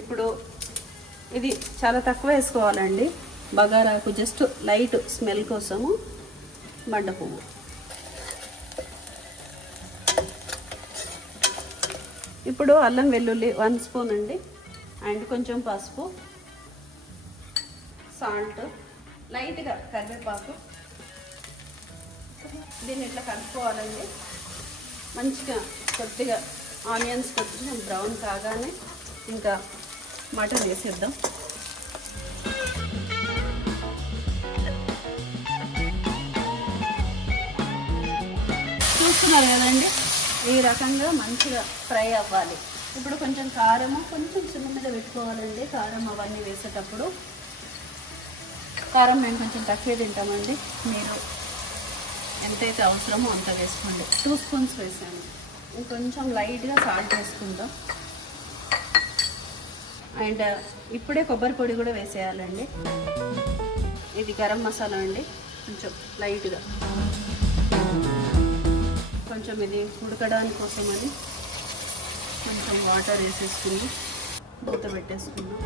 ఇప్పుడు ఇది చాలా తక్కువ వేసుకోవాలండి, బగారాకు జస్ట్ లైట్ స్మెల్ కోసము. బండ పువ్వు, ఇప్పుడు అల్లం వెల్లుల్లి 1 స్పూన్ అండి, అండ్ కొంచెం పసుపు, సాల్ట్, లైట్గా కరివేపాకు. దీన్ని ఇట్లా కలుపుకోవాలండి. మంచిగా కొద్దిగా ఆనియన్స్ కొంచెం బ్రౌన్ కాగానే ఇంకా మటన్ వేసేద్దాం. చూస్తున్నారు కదండి, ఈ రకంగా మంచిగా ఫ్రై అవ్వాలి. ఇప్పుడు కొంచెం కారము కొంచెం చిన్న మీద పెట్టుకోవాలండి. కారం అవన్నీ వేసేటప్పుడు కారం మేము కొంచెం తక్కువే తింటామండి, మీరు ఎంతైతే అవసరమో అంత వేసుకోండి. 2 స్పూన్స్ వేసాను. ఇంకొంచెం లైట్గా సాల్ట్ వేసుకుందాం. అండ్ ఇప్పుడే కొబ్బరి పొడి కూడా వేసేయాలండి. ఇది గరం మసాలా అండి, కొంచెం లైట్గా, కొంచెం ఇది ఉడకడానికి కోసమని కొంచెం వాటర్ వేసేసుకుని మూత పెట్టేసుకుందాం.